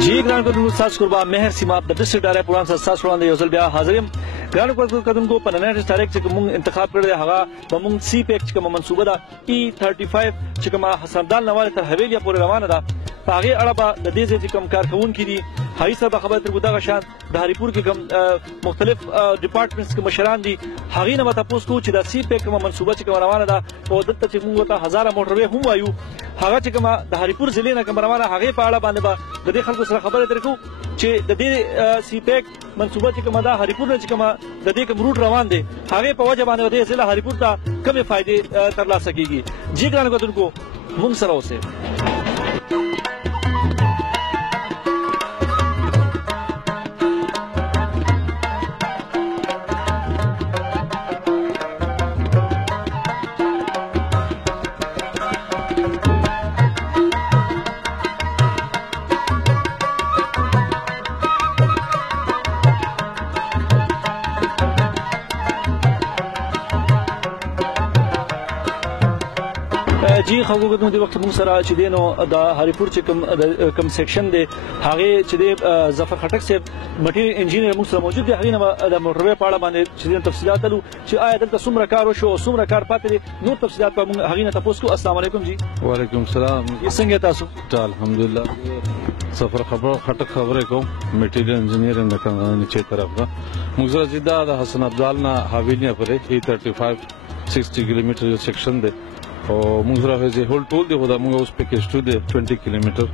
جی ګران کوونکو تاسو قربا مهر سیما د ډیسټریکټ ډایرکټر پروګرام سره تاسو وړاندې یو ځل بیا حاضر یم. ګران کوونکو په نننۍ تاریخ چې موږ انتخاب کړی دی هغه به موږ سی پیک چې کومه منصوبه ده E35 چې کومه حسندال نواله تر حویلیا پورې روانه ده په هغې اړه به د دې ځای چې کوم کارکوونکي دي هغوی سره به خبرې ترې دغه شان د هریپور کې کوم مختلف ډپارټمنټس کې مشران دي هغوی نه به تپوس کوو چې دا سی پیک کومه منصوبه چې کومه روانه ده او دلته چې موږ ورته هزاره موټروې هم وایو هغه چې کومه د هریپور ضلعې نه کومه روانه هغې په اړه باندې به د دې خلکو سره خبرې ترې کوو چې د دې سی پیک منصوبه چې کومه ده هریپور نه چې کومه د دې کوم روټ روان دی هغې په وجه باندې د دې ضلع هریپور ته کومې فایدې ترلاسه کېږي. جی ګرانو کتونکو موږ سره اوسئ. جی خلکو د وخت موږ سره چې دی نو د هریپور چې کوم سیکشن دی هغې چې دی ظفر خټک صاحب مټیریل انجینیر موږ سره موجود دی هغې نه به د موټروې په اړه باندې چې دی تفصیلات لرو چې آیا دلته څومره کار وشو او څومره کار پاتې دی نور تفصیلات به موږ هغې نه تپوس کوو. السلام علیکم جی. وعلیکم السلام. څنګه تاسو؟ الحمدلله. ظفر خټک خبرې کوم مټیریل انجینیر نیچې طرف نه موږ سره چې دا د حسن ابدال نه حویلیا پورې E35 60 کیلومتر جو سیکشن دی او موږ سره هغې هول ټول دی خو دا موږ اوس پیکیج 2 دی 20 کیلومتر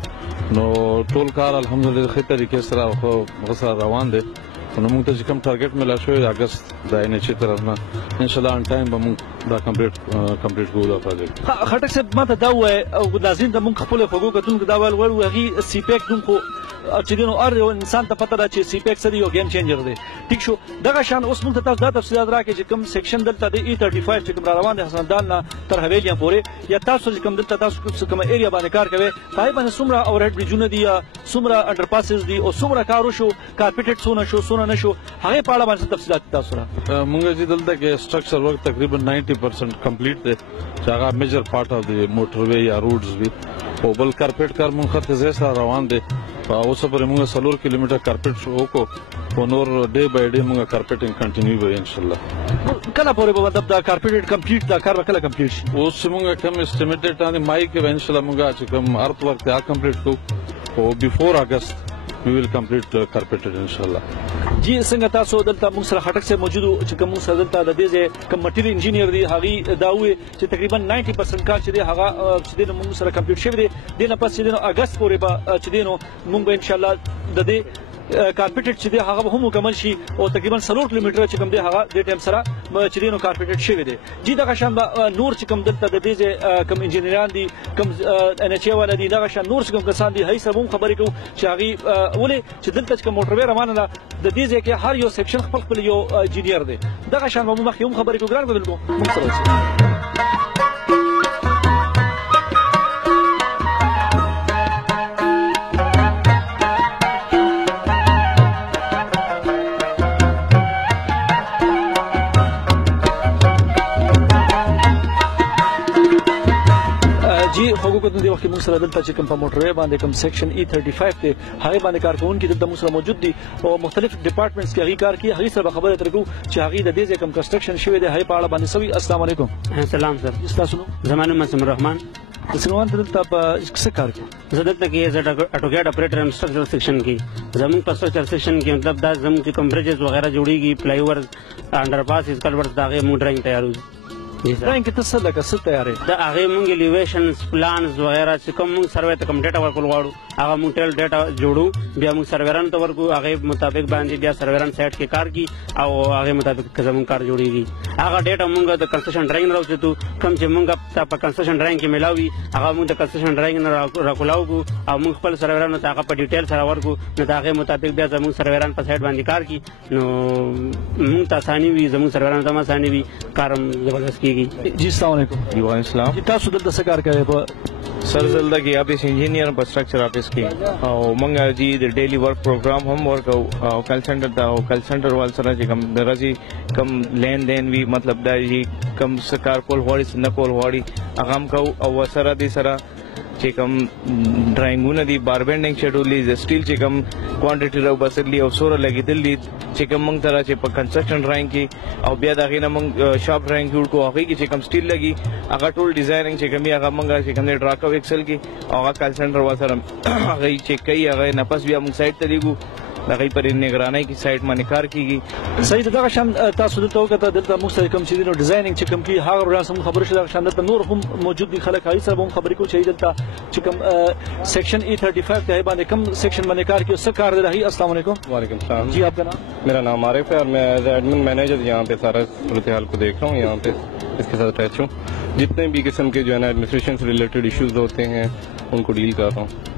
نو ټول کار الحمدلله ښه طریقې سره هغه سره روان دی نو موږ ته چې کوم ټارګټ ملا شوی د اګست د NHA طرف نه انشاءالله ان ټایم به موږ دا کمپلیټ کوو دا پروجیکټ. خټک صاحب ما ته دا ووایه او ناظرین ته موږ خپلو خوږو کتونکو دا ویل غواړو هغې سی پیک نوم خو چې دی نو هر یو انسان ته پته ده چې سی پیک څه دی یو گیم چینجر دی ټیک شو دغه شان اوس موږ ته تاسو دا تفصیلات راکړئ چې کوم سیکشن دلته د E35 چې کوم را روان دی حسندال نه تر حویلیا پورې یا تاسو چې کوم دلته تاسو کومه ایریا باندې کار کوئ په هغې باندې څومره اوورهیډ بریجونه دي یا څومره انډرپاسز دي او څومره کار وشو کارپیټډ څونه شو څونه نه شو هغې په اړه باندې تفصیلات تاسو سره. موږ چې دلته کې سټرکچر ورک تقریبا 90% کمپلیټ دی چې هغه میجر پارټ اف د موټروې یا روډز وي او بل کارپیټ کار موږ خط ځای سره روان دی اوس پورې موږ 4 کیلومتر کارپیټ شو وکړو او نور ډے بای ډے موږ کارپیټینګ کنټینیو کوو انشاءالله. کله پورې به مطلب دا کارپیټډ کمپلیټ دا کار به کله کمپلیټ شي؟ اوس چې موږ کوم اسټیمیټډ باندې مای کې به انشاءالله موږ چې کوم ارت ورک دی هغه کمپلیټ کوو او بیفور اګست we will complete carpeted inshallah. جی څنګه تاسو دلته موږ سره خټک صاحب موجود وو چې کوم موږ سره دلته د دې ځای کوم مټیریل انجینیر دی هغې دا وویل چې تقریبا 90% کار چې دی هغه چې دی نو موږ سره کمپلیټ شوی دی دې نه پس چې دی نو اګست پورې به چې دی نو موږ به انشاءالله د دې کارپیټډ چې دی هغه به هم مکمل شي او تقریبا 4 کیلومتره چې کوم دی هغه دې ټایم سره چې دی نو کارپیټډ شوی دی. جی دغه شان به نور چې کوم دلته د دې ځای کوم انجینران دي کوم NHA والا دي دغه شان نور چې کوم کسان دي هغوی سره به هم خبرې کوو چې هغوی ولې چې دلته چې کوم موټروې روانه ده د دې ځای کې هر یو سیکشن خپل خپل یو انجینیر دی دغه شان به موږ مخکې هم خبرې کوو. ګران کوونکو موږ سره اوسئ. جی خوږو کتونکو دې وخت کې موږ سره دلته چې کوم په موټروې باندې کوم سیکشن E35 دی هغې باندې کارکوونکي دلته موږ سره موجود دي او مختلف ډپارټمنټس کې هغوی کار کوي هغوی سره به خبرې ترې کوو چې هغوی د دې ځای کوم کنسټرکشن شوی دی هغې په اړه باندې څه وایي. السلام علیکم. سلام سر. ستاسو نوم؟ زما نوم معصوم الرحمن. سلمان ته دلته په څه کار کوي؟ زه دلته کې ایز اټوکیډ اپریټر یم سټرکچر سیکشن کې زموږ په سټرکچر سیکشن کې مطلب دا زموږ چې کوم بریجز وغیرہ جوړېږي فلای اوورز انډرپاسز کلورز د هغې موږ ډرایینګ تیارو. ډرایینګ کې ته څه لکه څه تیارې؟ د هغې موږ الیویشنز پلانز وغیرہ چې کوم موږ سروې ته کوم ډیټا ورکول غواړو هغه موږ ټول ډیټا جوړو بیا موږ سرویرانو ته ورکو هغې مطابق باندې بیا سرویران سایټ کې کار کوي او هغې مطابق زموږ کار جوړېږي. هغه ډیټا موږ د کنسټرکشن ډرایینګ نه راوچتو کوم چې موږ ته په کنسټرکشن ډرایینګ کې میلاو وي هغه موږ د کنسټرکشن ډرایینګ نه راکولاو کړو او موږ خپل سرویرانو ته هغه په ډیټیل سره ورکو نو د هغې مطابق بیا زموږ سرویران په سایټ باندې کار کوي نو موږ ته اساني وي زموږ سرویرانو ته هم اساني وي کار هم زبردست کېږي. جی السلام علیکم. وعلیکم السلام. تاسو دلته څه کار کوئ؟ سر زلده کې آفیس انجینیر په سټرکچر آفیس کې او موږ جی د ډیلی ورک پروګرام هم ورکو او کال سنټر ته او کال سنټر وال سره چې کوم درځي کم لین دین وی مطلب دا جی کم څه کار کول غواړي څه نه کول غواړي هغه هم کوو او سره دې سره چې کوم ډرایینګونه دي بار بینډینګ شیډول دي سټیل چې کوم کوانټیټي راو بسرلی او سوره لګیدل دي چې کوم موږ تر چې په کنسټرکشن ډرایینګ کې او بیا دغه نه موږ شاپ ډرایینګ جوړ کو هغه کې چې کوم سټیل لګي هغه ټول ډیزاینینګ چې کوم هغه موږ چې کوم ډراکو ایکسل کې او هغه کال سنټر وسره هغه چې کوي هغه نفس بیا موږ سایت ته دیګو دغه پر نگرانی کی سایت باندې کار کیږي صحیح دغه شان تاسو دلته وکړه دلته موږ سره کوم چې دینو ډیزاینینګ چې کوم کی هغه ورسره خبرې شوه شان دلته نور هم موجود دي خلک هاي سره هم خبرې کو چې دلته چې کوم سیکشن E35 ته باندې کوم سیکشن باندې کار کیو څه کار دی رہی السلام علیکم वालेकुम सलाम जी आपका नाम मेरा नाम आरिफ है और मैं एज एडमिन मैनेजर यहाँ पे सारा सूरत हाल को देख रहा हूँ यहाँ पे इसके साथ अटैच हूँ जितने भी किस्म के जो है ना एडमिनिस्ट्रेशन से रिलेटेड इश्यूज होते हैं उनको डील कर रहा हूँ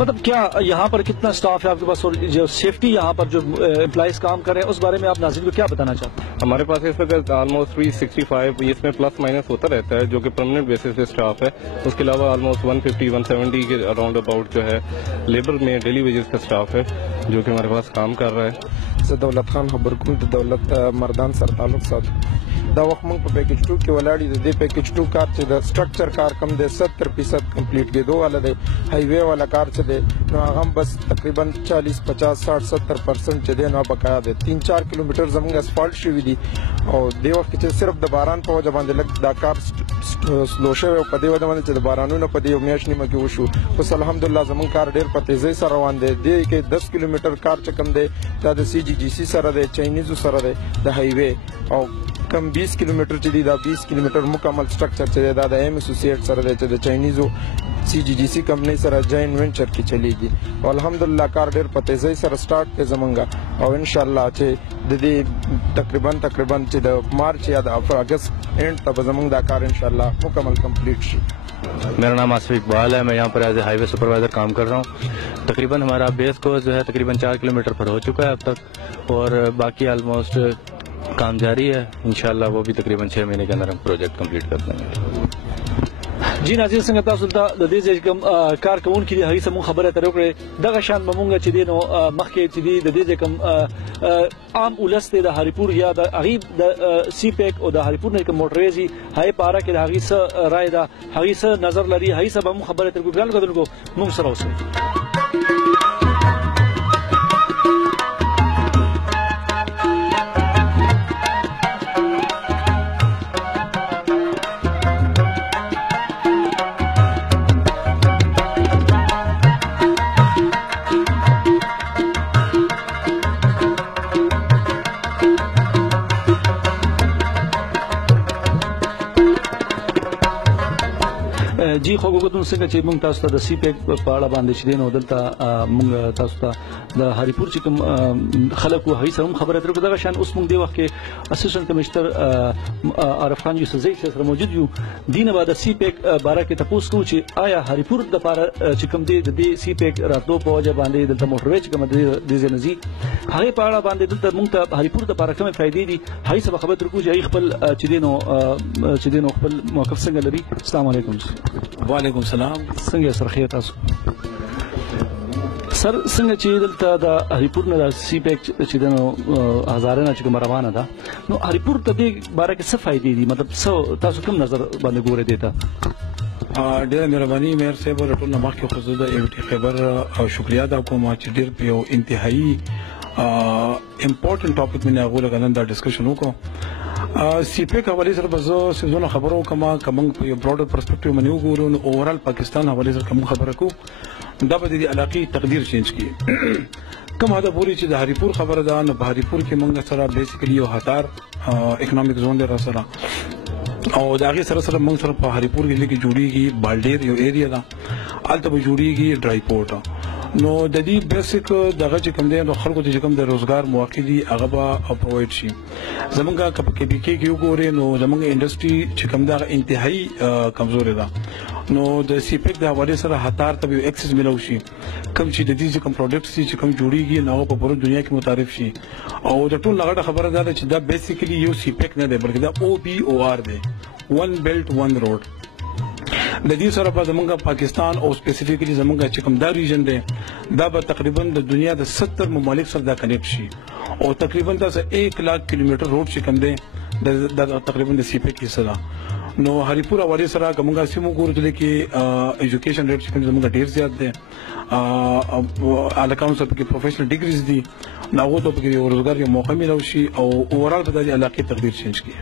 मतलब क्या यहाँ पर कितना स्टाफ है आपके पास और जो सेफ्टी यहाँ पर जो एम्प्लॉइज काम कर रहे हैं उस बारे में आप नाज़रीन को क्या बताना चाहते हैं? हमारे पास इस वक्त ऑलमोस्ट 365 इसमें प्लस माइनस होता रहता है जो कि परमानेंट बेसिस पे स्टाफ है। उसके अलावा ऑलमोस्ट 150-170 के अराउंड अबाउट जो है लेबर में डेली वेजेस का स्टाफ है जो कि हमारे पास काम कर रहा है। दौलत खान खबर कोम د دولت مردان سره تعلق ساتو دا وخت موږ په پیکج 2 کې ولاړی د دې پیکج 2 کار چې د سټرکچر کار کم دی 70% کمپلیټ کېدو والا دی های وے والا کار چې دی نو هغه بس تقریبا 40 50 60 70% چې دی نو بقایا دی 3-4 کیلومتر زموږ اسفالټ شوی دی او د وخت کې صرف د باران په وجه باندې لګ دا کار سلو شوی او په دې وجه باندې چې د بارانونو په دې میاشت نیمه کې وشو اوس الحمدلله زموږ کار ډیر په تیزی سره روان دی کې 10 کیلومتر کار چې کم دی دا د CGGC سره دی چاینیزو سره دی د های وے او کم 20 کیلومتر چې دی دا 20 کیلومتر مکمل سټرکچر چې دا د ایم اسوسییټ سره دی چې د چاینیزو CGGC کمپنی سره جاین وینچر کې چلیږي او الحمدلله کار ډیر په تیزی سره سٹارټ کې زمونږه او ان شاء الله چې د دې تقریبا چې د مارچ یا د اگست اینڈ ته زمونږ دا کار ان شاء الله مکمل کمپلیٹ شي. मेरा नाम आसिफ इकबाल है। मैं यहाँ पर एज ए हाईवे सुपरवाइज़र काम कर रहा हूँ। तकरीबन हमारा बेस कोर्स जो है तकरीबन 4 किलोमीटर पर हो चुका है अब तक और बाकी आलमोस्ट काम जारी है। इंशाल्लाह वो भी तकरीबन 6 महीने के अंदर हम प्रोजेक्ट कंप्लीट कर देंगे। जी नाज़रीन څنګه تاسو ته د دې ځای کوم کارکونکو دي هغه سمون خبره تر وکړه دغه شان مونږ چې دینو مخکې چې د دې ځای کوم عام ولسته د هریپور یا د غیب د سی پیک او د هریپور نه کوم موټریزي هاي پارا کې هغه څه رائے ده هغه څه نظر لري هغه څه مونږ خبره تر ګران کډونکو مونږ سره اوسه. जी خو وګورئ څنګه چې موږ تاسو ته د سی پیک په اړه باندې چې دین او دلته موږ تاسو ته د هریپور چې کوم خلکو هي سره خبره درکو دغه شان اوس موږ دی وخت کې اسسټنټ کمشنر عارف خان یوسفزئی سره موجود یو دینه بعد سی پیک باره کې تاسو کو چې آیا هریپور د لپاره چې کوم دی د سی پیک راتلو په وجه باندې دلته موټروي چې کوم د ځنځي هغه په اړه باندې دلته موږ ته هریپور د لپاره کومه فائدې دي هي سبا خبره درکو چې خپل چې دینو خپل موقف څنګه لري. السلام علیکم. وعلیکم السلام. څنګه سره خیر تاسو سر څنګه چې دلته د هریپور نه سی پیک چې دنو هزارانه چې کوم روانه ده نو هریپور ته د باره کې څه فائدې دي مطلب تاسو کوم نظر باندې ګورئ دیتا؟ ډېر مهرباني مهر صاحب ټول نه مخکې خو زه د ایوټي خبر او شکریا ادا کوم چې ډېر په یو انتهایی امپورټنت ټاپک باندې هغه لګنن دا ډسکشن وکړو. سی پیک حواله سره به زه سيزونه خبرو کوم په یو براډر پرسپیکټیو باندې وګورو نو اوورال پاکستان حواله سره کوم خبره کو دا به د علاقې تقدیر چینج کی کوم دا پوری چې د هریپور خبره ده نو په هریپور کې موږ سره بیسیکلی یو هتار اکونومیک زون دی را سره او دا غي سره موږ سره په هریپور کې کې جوړیږي بالډیر یو ایریا ده الته به جوړیږي ډرای پورټ نو د دې بیسیک دغه چې کوم دی نو خلکو ته چې کوم د روزګار مواقع دي هغه به پرووایډ شي. زمونږه کې کې وګورئ نو زمونږ انډستری چې کوم دا انتهایی کمزوري ده نو د سی پیک د حواله سره هتار ته یو اکسس ملو شي کوم چې د دې کوم پروډکټس چې کوم جوړیږي نو په پوره دنیا کې متعارف شي او د ټول لغړه خبره ده چې دا بیسیکلی یو سی پیک نه دی بلکې دا OBOR دی ون بیلټ ون روډ. د دې سره په زمونږ پاکستان او سپیسیفیکلی زمونږ چې کوم دا ریجن دی دا به تقریبا د دنیا د 70 ممالک سره دا کنیکټ شي او تقریبا تاسو 1 लाख کیلومتر روډ چې کوم دی د تقریبا د سی پی کې سره نو هریپور حواله سره کومه سیمو ګورځل کې ایجوکیشن ریټ چې کوم ډیر زیات دی الکاونټ سره کې پروفیشنل ډیګریز دي ناغو ته کې روزګار یو موقع ملو شي او اورال په دې علاقې تقدیر چینج کی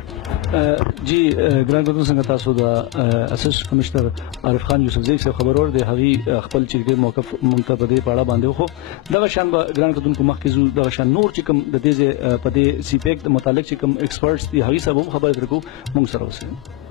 جی ګران ګردون څنګه تاسو د اساس کمشنر عارف خان یوسف زئی صاحب خبر اور دی هغه خپل چیرګي موقف منتبدې پاړه باندې خو دغه شان ګران ګردون کو مخکې زو دغه شان نور چې کوم د دې په دې سی پیک متعلق چې کوم ایکسپرټس دي هغه سبب خبر درکو مونږ سره اوسه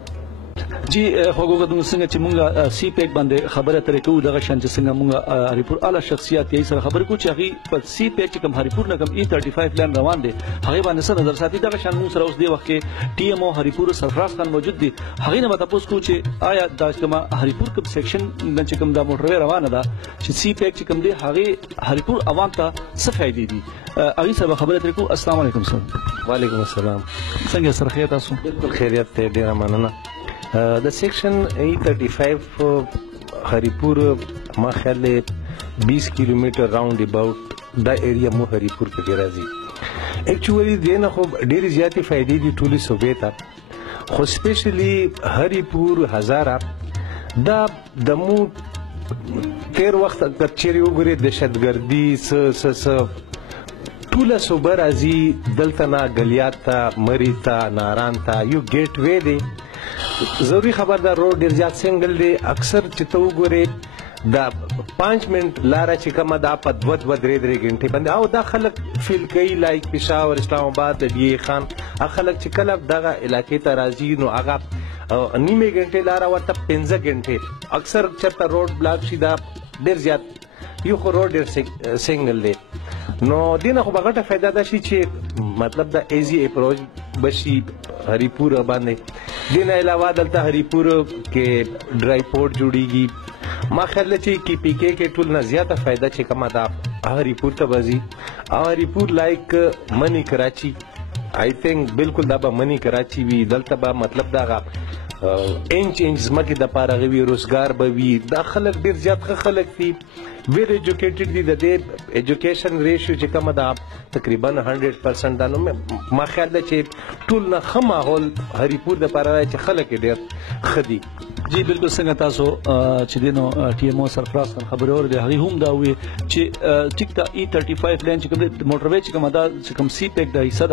جی خوګو ګدون څنګه چې مونږه سی پیک باندې خبره ترې کوو دغه شان چې څنګه مونږه هریپور اعلی شخصیت یې سره خبرې کوو چې هغه په سی پیک چې کوم هریپور نه کوم E35 پلان روان دي هغه باندې سره نظر ساتي دغه شان مونږ سره اوس دی وخت کې ټي ام او هریپور سرفراز خان موجود دي هغه نه تاسو کو چې آیا د کوم هریپور کوم سیکشن چې کوم د موټر روانه ده چې سی پیک چې کوم دی هغه هریپور عوام ته څه فائدې دي هغه سره خبره ترې کوو السلام علیکم سر وعلیکم السلام څنګه سره خیر تاسو بالکل خیریت ته ډیره مننه د سیکشن E35 هریپور ما خیال 20 کیلومتر راوند اباوت دا ایریا مو هریپور کې راځي اکچولی دینه خو ډېری زیاتې فائدې دي ټولې صوبې ته خو سپیشلی هریپور هزاره دا د مو تیر وخت کچېری وګوري دهشتګردي س ټوله صوبه راځي دلته نه غلیات ته مری ته ناران ته یو ګیټ وې دی ضروری خبردار روډ ډیر زیات سنگل دی اکثر چې ته وګورې دا 5 منټ لاره چې کومه دا په 2 3 غنټې باندې او دا خلک فیل کوي لایک پېښور اسلام آباد دی خان خلک چې کله دغه علاقې ته راځي نو هغه نیمه غنټې لاره ورته 15 غنټې اکثر چرته روډ بلاک شي دا ډیر زیات یو خو روډ ډیر سنگل دی نو دینه خو بغټه فائدہ ده شي چې مطلب دا ایزی اپروچ بشي هریپور باندې دینه علاوه دلته هریپور کې ډرای پورټ جوړیږي ما خیال چې کی پی کې ټول نه زیاته فائدہ چې کما دا هریپور ته بزي هریپور لایک منی کراچي آی تھنک بالکل دا به منی کراچي وی دلته به مطلب دا انچ مکه د پاره غوي روزګار به وي دا خلک ډیر زیات خلک دي ویل ایجوکیټډ دي د دې ایجوکیشن ریشیو چې کومه ده تقریبا 100% دا نو ما خیال ده چې ټول نه ښه ماحول هریپور د پاره چې خلک ډیر خدي جی بالکل څنګه تاسو چې دینو ټي ام او سرفراز خان خبر اور دی هغه هم دا وی چې ټیک دا E35 لین چې کوم موټر وې چې کوم دا چې کوم سی پیک د حصہ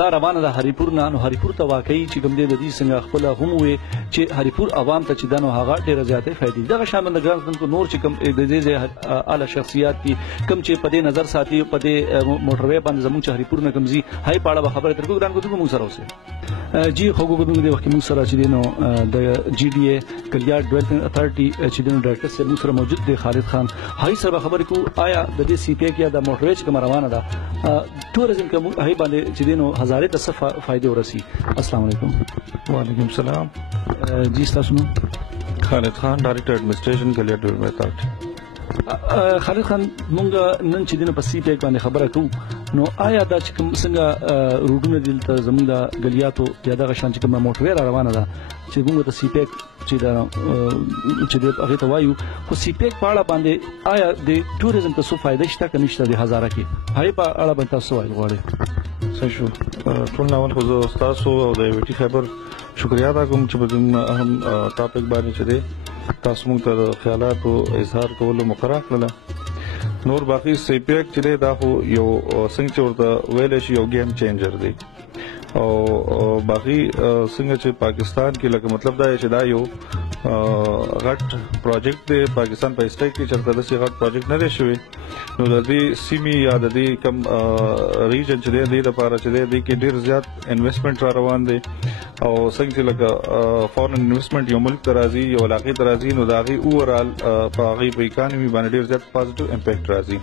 دا روانه ده هریپور نه نو هریپور ته واقعي چې کوم د دې څنګه خپل هم وي چې هریپور عوام ته چې دنو هغه ډیره زیاتې فائدې دغه شامل د ګران کو نور چې کوم د دې اعلی شخصیت دي کوم چې په دې نظر ساتي په دې موټر وې باندې زموږ چې هریپور نه کمزي هاي پاړه خبره تر ګران کو موږ سره اوسه جی خوګو د وخت موږ سره چې دینو د جی ډي اي کلیار ډیولپمنٹ اتھارټي چې دینو ډایریکټر سره موږ سره موجود دی خالد خان هاي سره خبرې کو آیا د دې سی پی کې یا د موټر وې کوم روانه ده ټوریزم کوم هاي باندې چې دینو هزاره ته فائدې ورسي السلام علیکم وعلیکم السلام جی تاسو نو خالد خان ډایریکټر ایڈمنسټریشن کلیار ډیولپمنٹ اتھارټي خالد خان مونږ نن چې دینه په سی پیک باندې خبره کوو نو آیا دا چې کوم څنګه روډونه دلته زموږ د غلیاتو یا دغه شان چې کوم موټر وې روانه ده چې موږ د سی پیک چې دا چې د هغه ته وایو خو سی پیک په اړه باندې آیا د ټوریزم ته څه فائدې شته که نشته د هزاره کې هاي په اړه باندې تاسو وایي غواړئ صحیح شو ټول ناول خو زه تاسو او د ویټي خبر شکریا ادا کوم چې په دې اهم ټاپک باندې چې تاسو موږ ته خیالات او اظهار کولو مقرره کړل نور باقي سی پیک چې دا خو یو څنګه ورته ویل شي یو گیم چینجر دی او باقي څنګه چې پاکستان کې لکه مطلب دا چې دا یو غټ پروجیکټ دی پاکستان په اسټیټ کې چرته د غټ پروجیکټ نه دی شوی نو د دې سیمې یا د دې کم ریجن چې دی د لپاره چې دی کې ډیر زیات انویسټمنټ را روان دی او څنګه چې لکه فورن انویسټمنټ یو ملک ته راځي یو علاقې ته راځي نو دا غي اوورال په هغه په اکانومي باندې ډیر زیات پازیټیو امپیکټ راځي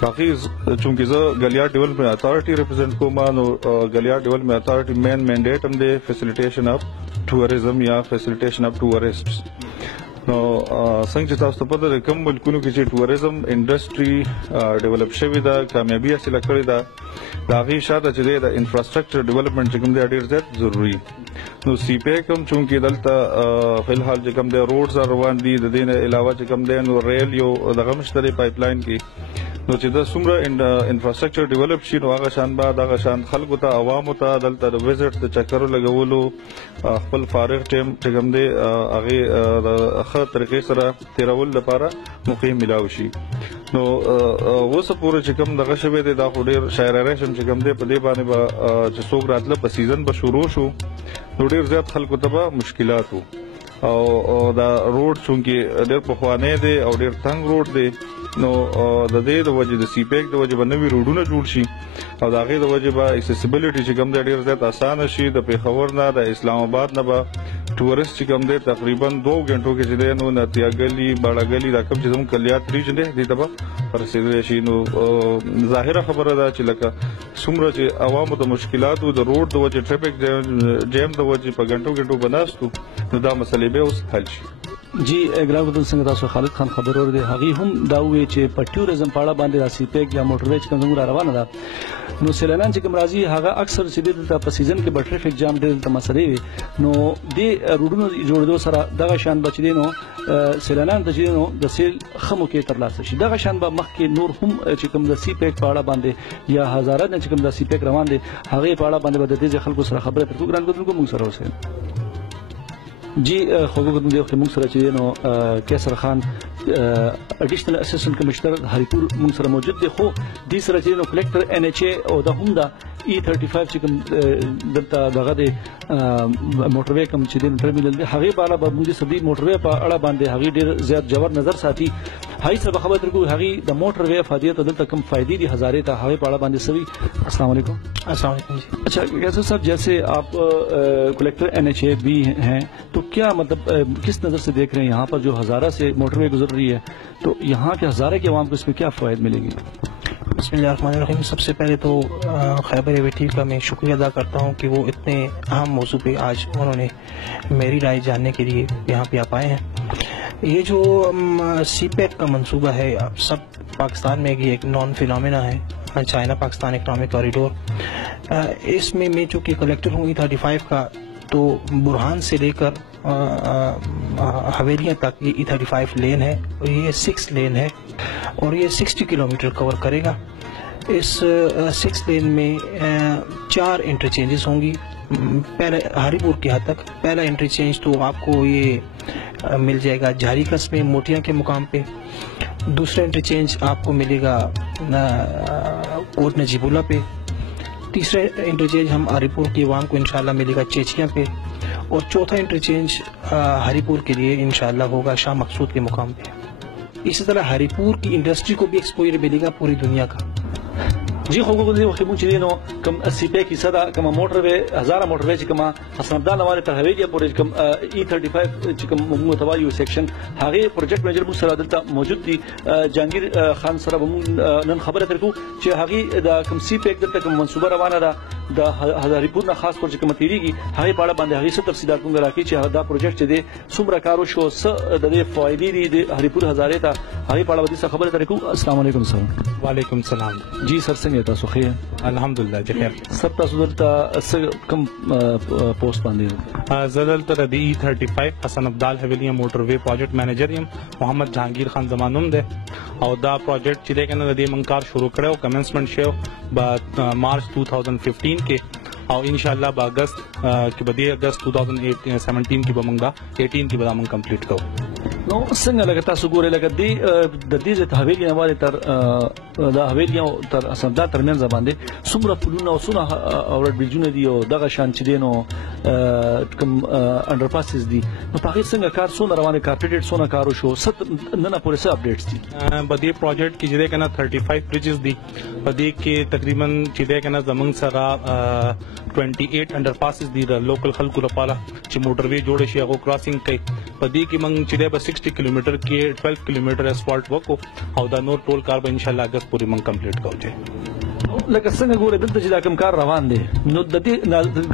باقي چونکه زه غلیار ډیولپمنٹ اتھارټي ریپرزینټ کوم نو غلیار ډیولپمنٹ اتھارټي مین منډیټ هم دی فیسیلیټیشن اف ټوریزم یا فیسیلیټیشن اف ټوریسټس نو څنګه چې تاسو په دغه کوم ملکونو کې چې ټوریزم انډستری ډیولپ شوی دا کامیابی حاصل کړې ده دا غي شاته چې د انفراستراکچر ډیولپمنٹ چې کوم دی ډیر زیات ضروری نو سی پی کوم چونکه دلته فلحال چې کوم دی روډز روان دي د دې نه علاوه چې کوم دی نو ریل یو دغه مشتري پایپ لاین کې نو چې دا څومره انفراستراکچر ډیولپ شي نو هغه شان به دغه شان خلکو ته عوامو ته دلته د وزټ د چکرو لګولو خپل فارغ ټیم چې کوم دی هغه د ښه طریقې سره تیرول لپاره موقع ملاو شي. نو اوسه پورې چې کوم دغه شوی دی دا خو ډېر شاعرانه چې کوم دی په دې باندې به چې څوک راتله په سیزن به شروع شو نو ډېر زیات خلکو ته به مشکلات وو او دا روډ څونکې ډېر پخوانی دی او ډېر تنګ روډ دی نو د دې د وجې د سی پیک د وجې به نوي روډونه جوړ شي او د هغې د وجې به اکسیسیبلیټي چې کوم دی ډېر زیات اسانه شي. د پېښور نه د اسلام آباد نه به ټورست چې کوم دی تقریبا 2 غنټو کې چې دی نو نتیا ګلي باړه ګلي دا کوم چې زموږ کلیات ریجن دی دې ته به رسېدلی شي. نو ظاهره خبره ده چې لکه څومره چې عوامو د مشکلاتو د روډ د وجې ټریفک جیم د وجې په غنټو به ناستو نو دا مسلې به اوس حل شي. جی ګرام بدن څنګه تاسو خالد خان خبر اور دی هغه هم دا وی چې په ټوریزم په اړه باندې راسي پیک یا موټر ویچ کوم زموږ روانه ده نو سیلانیان چې کوم راځي هغه اکثر چې د په سیزن کې به ټریفک جام ډېر د مسلې وي نو د روډونو جوړېدو سره دغه شان بچ دي نو سیلانیان د جنو د سیل خمو کې ترلاسه شي. دغه شان به مخکې نور هم چې کوم د سی پیک په اړه باندې یا هزاره چې کوم د سی پیک روان دي هغه په اړه باندې د دې خلکو سره خبره ترکو ګران بدلونکو موږ سره اوسئ. جی خوږو بدن دی موږ سره چې نو کیسر خان اډیشنل اسسټنټ کمشنر هریپور موږ سره موجود دی خو دې سره چې نو کلیکټر ان ایچ ای او د هم دا E35 چې کوم دلته دغه د موټر وی کوم چې د ټرمینل دی هغه بالا به موږ سدي موټر وی په اړه باندې هغه ډیر زیات جوړ نظر ساتي هاي سره خبر درکو هغه د موټر وی فائدې ته دلته کم فائدې دي هزارې ته هغه په اړه باندې سوي. السلام علیکم. السلام علیکم جی. اچھا کیسر صاحب جیسے آپ کلیکٹر NHA بھی ہیں تو کیا مطلب کس نظر سے دیکھ رہے ہیں یہاں پر جو ہزارہ سے موٹر وے گزر رہی ہے تو یہاں کے ہزارہ کے عوام کو اس میں کیا فوائد ملے گی؟ بسم اللہ الرحمن الرحیم. سب سے پہلے تو خیبر ایویٹی کا میں شکریہ ادا کرتا ہوں کہ وہ اتنے اہم موضوع پہ آج انہوں نے میری رائے جاننے کے لیے یہاں پہ آپ آئے ہیں. یہ جو سی پیک کا منصوبہ ہے سب پاکستان میں ایک نان فینومینا ہے چائنا پاکستان اکنامک کوریڈور. اس میں چونکہ کلیکٹر ہوں E35 کا تو برہان سے لے کر حویلیاں تک یہ E35 لین ہے اور یہ 6 لین ہے اور یہ 60 کلومیٹر کور کرے گا. اس 6 لین میں 4 انٹرچینجز ہوں گی. پہلے ہری پور کے حد تک پہلا انٹرچینج تو آپ کو یہ مل جائے گا جھاری کس میں موٹیاں کے مقام پہ. دوسرا انٹرچینج آپ کو ملے گا کوٹ نجیب اللہ پہ. تیسرا انٹرچینج ہم ہری پور کی عوام کو انشاءاللہ ملے گا چیچیاں پہ. اور چوتھا انٹرچینج ہری پور کے لیے انشاءاللہ ہوگا شاہ مقصود کے مقام پہ. اسی طرح ہری پور کی انڈسٹری کو بھی ایکسپوجر ملے گا پوری دنیا کا. جی خوږو د وخت مونږ چې نو کوم سی پی کې صدا کوم موټر وی هزاره موټر وی چې کوم حسن عبدالله والے تر حویلی پورې کوم E35 چې کوم موږ توایو سیکشن هغه پروجیکټ منیجر موږ سره دلته موجود دي جهانگیر خان سره موږ نن خبره ترکو چې هغه د کوم سی پی دلته کوم منصوبه روانه ده د هزارې پور نه خاص کور چې کوم تیریږي هغه په اړه باندې هغه څه تفصیلات کوم راکړي چې دا پروجیکټ چې دی څومره کارو شو څه د دې فائدې دي د هریپور هزارې ته هغه په اړه څه خبره ترکو. السلام علیکم سر. وعلیکم السلام. جی سر څنګه تاسو خیر؟ الحمدلله جخیر. سر تاسو دلته کوم پوسټ باندې زه دلته د E35 حسن عبدال حویلی موټر وی پروجیکټ مینیجر یم. محمد جهانگیر خان زمانوم ده او دا پروجیکټ چې دی کنه د دې منکار شروع کړو کمنسمنٹ شو با مارچ 2015 کې او انشاءاللہ با اگست کې بدی اگست 2017 کې به موږ 18 کې به موږ کمپلیټ کوو. نو څنګه لګا تاسو ګورئ لکه د دې ته حویلی نه والے تر د حویلی تر اسمدا ترمنځ باندې څومره پلونه او څونه اورډ بریجونه دي او دغه شان چې دي نو کوم انډر پاسز دي نو په هغه څنګه کار څونه روانه کارپریټډ څونه کارو شو ست نه پورې څه اپډیټس دي په دې پروجیکټ کې چې دی کنه 35 بریجز دي په دې کې تقریبا چې دی کنه زمونږ سره 28 انډر پاسز دي د لوکل خلکو لپاره چې موټر وی جوړ شي هغه کراسینګ کوي. په دې کې موږ چې دی 60 کلومیټر کې 12 کلومیټر اسفالټ وکړو او دا نور ټول کار به انشاءالله اگست پورې موږ کمپلیټ کوو. لکه څنګه ګورې دلته چې دا کوم کار روان دی نو د دې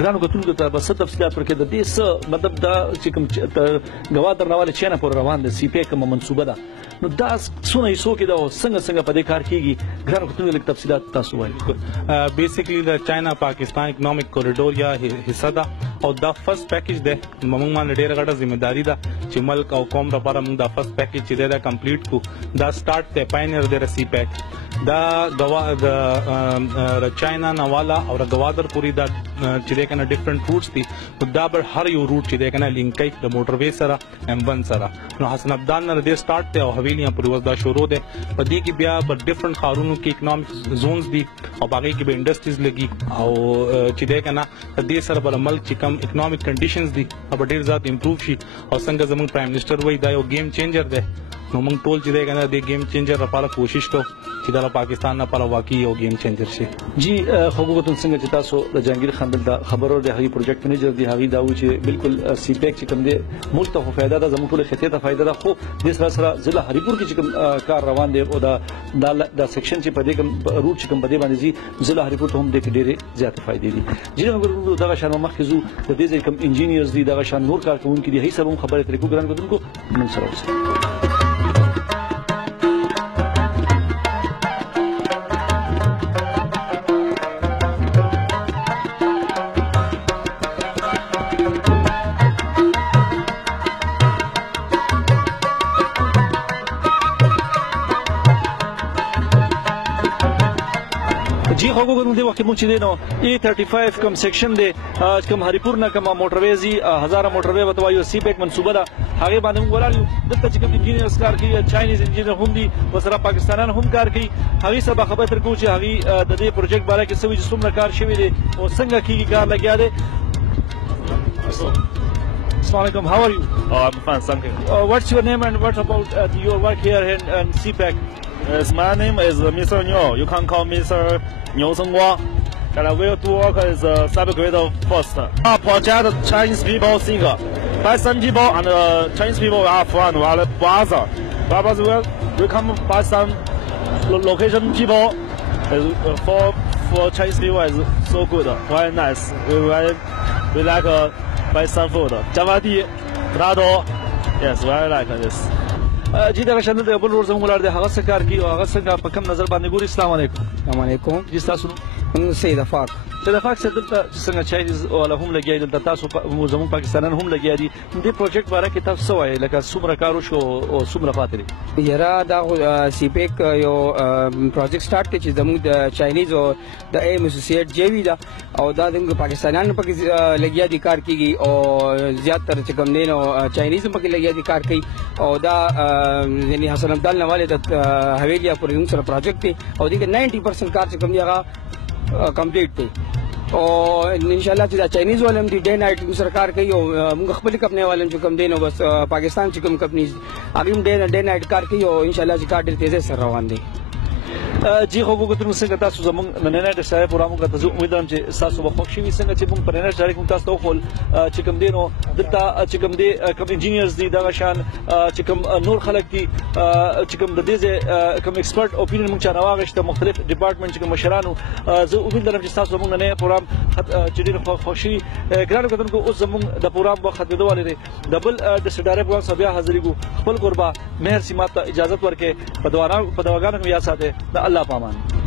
ګرانو کتونکو ته بس تفصیلات ورکړي د دې څه مطلب دا چې کوم غوا درنواله چینه پورې روان دی سی پی کوم منصوبه ده نو دا څونه یې څوک دا څنګه په دې کار کیږي ګرانو کتونکو لکه تفصیلات تاسو وایي. بیسیکلی د چاینا پاکستان اکنامک کوریډور یا حصہ ده او دا فرست پیکیج ده موږ باندې ډېره غټه ذمہداري ده چې ملک او قوم لپاره موږ دا فرست پیکیج چې دا کمپلیټ کو دا سٹارټ ته پاینر د سی پیک د چاینا نوالا او د گوادر پوری دا چې دی کنه ډیفرنٹ روټس دي دا به هر یو روټ چې دی کنه لینک کوي د موټر وے سره M1 سره نو حسن ابدال نه د سٹارټ ته او حویلیاں پوری وسدا شروع ده په دې کې بیا په ډیفرنٹ خارونو کې اکنامک زونز دي او باقي کې به انډستریز لګي او چې دی کنه د دې سره بل ملک چې کم اکنامک کنډیشنز دي او ډیر زیات امپروو شي او څنګه زموږ پرایم منسٹر وایي دا یو گیم چینجر ده نو موږ ټول چې دی کنه د گیم چینجر لپاره کوشش کوو چې دا پاکستان لپاره واقعي یو گیم چینجر شي. جی خوګوتن څنګه چې تاسو د جهانگیر خان د خبرو د هغې پروجیکټ منیجر دی هغې دا و چې بالکل سی پیک چې کوم دی ملک ته خو فایده ده زموږ ټولې خطې ته فایده ده خو دې سره سره ضلع هریپور کې چې کوم کار روان دی او دا سیکشن چې په دې کوم روټ چې کوم په دې باندې ځي ضلع هریپور ته هم دې کې ډېرې زیاتې فایدې دي. جی خبرو دغه شان مخکې ځو د دې ځای کوم انجینیرز دي دغه شان نور کارکوونکي دي هغې سره هم خبرې ترې کوو ګران کتونکو من سره اوسئ. جی خوګو کوم دی وخت مونږ چې دی نو A35 کوم سیکشن دی کوم هریپور نه کوم موټروي زی هزار موټروي وتوایو سی پیک منصوبه ده هغه باندې موږ ولاړ یو دلته چې کوم انجینیرز کار کوي چاینیز انجینیر هم دي وسره پاکستانیان هم کار کوي هغه سبا خبر تر کو چې هغه د دې پروجیکټ باره کې سوي چې څومره کار شوی دی او څنګه کیږي کار لګیا دی. Assalamu alaikum, how are you? Oh, I'm fine, thank you. What's your name and what about your work here in CPEC? My name is Mr. Niu. You can call me Mr. Niu Sengguo. And I will do work as a subgrade first. Our project Chinese people think by some people and Chinese people are friends, while brother. Brothers will come by some location people for Chinese people is so good, very nice. We like buy some food. Javadi, potato. Yes, very like this. جی دغه شان د بل ور زموږ ولر د هغه څه کار کوي او هغه څنګه په کوم نظر باندې ګوري. السلام علیکم. السلام علیکم. جی تاسو نو سید افاق څه دلته څنګه چاینیز ولا هم لګیای دلته تاسو زموږ پاکستانیان هم لګیای دي دې پروجیکټ باره کې تاسو څه وایي لکه څومره کار وشو او څومره پاتې دي؟ یاره دا سی پیک یو پروجیکټ سٹارټ کړي چې زموږ د چاینیز او د ایم اسوسییټ جیوی دا او دا د پاکستانیانو پکې لګیا دي کار کیږي او زیاتره چې کوم دین او چاینیز پکې لګیا دي کار کوي او دا یعنی حسن ابدال نواله د حویلیاں پورې سره پروجیکټ دی او دغه 90% کار چې کوم دی هغه کمپلیټ دی او انشاءاللہ چې دا چاینیز والم دی ډے نایټ سرکار کوي او موږ خپل کمپنی والم چې کوم دین او بس پاکستان چې کوم کمپنیز هغه هم ډے نایټ کار کوي او انشاءاللہ چې کار ډیر تیزه سره روان دی. جی خوګو کوم څنګه تاسو زموږ نننه د شای پروګرام غته زه امید لرم چې تاسو به خوښ شئ څنګه چې موږ پرنه شریک موږ تاسو خپل چې کوم دینو دلته چې کوم دی کوم انجینیرز دي دا شان چې کوم نور خلک دي چې کوم د دې کوم ایکسپرت اوپینین موږ چا راوغشته مختلف ډپارټمنټ چې کوم مشرانو زه امید لرم چې تاسو موږ نه پروګرام چې ډیر خوشي ګران کتونکو اوس زموږ د پروګرام وخت ختمېدو لري دبل د سټاره پروګرام سبیا حاضرېګو خپل قربا مهر سیمات اجازه ورکې په دواګانو یا ساته د الله پامان.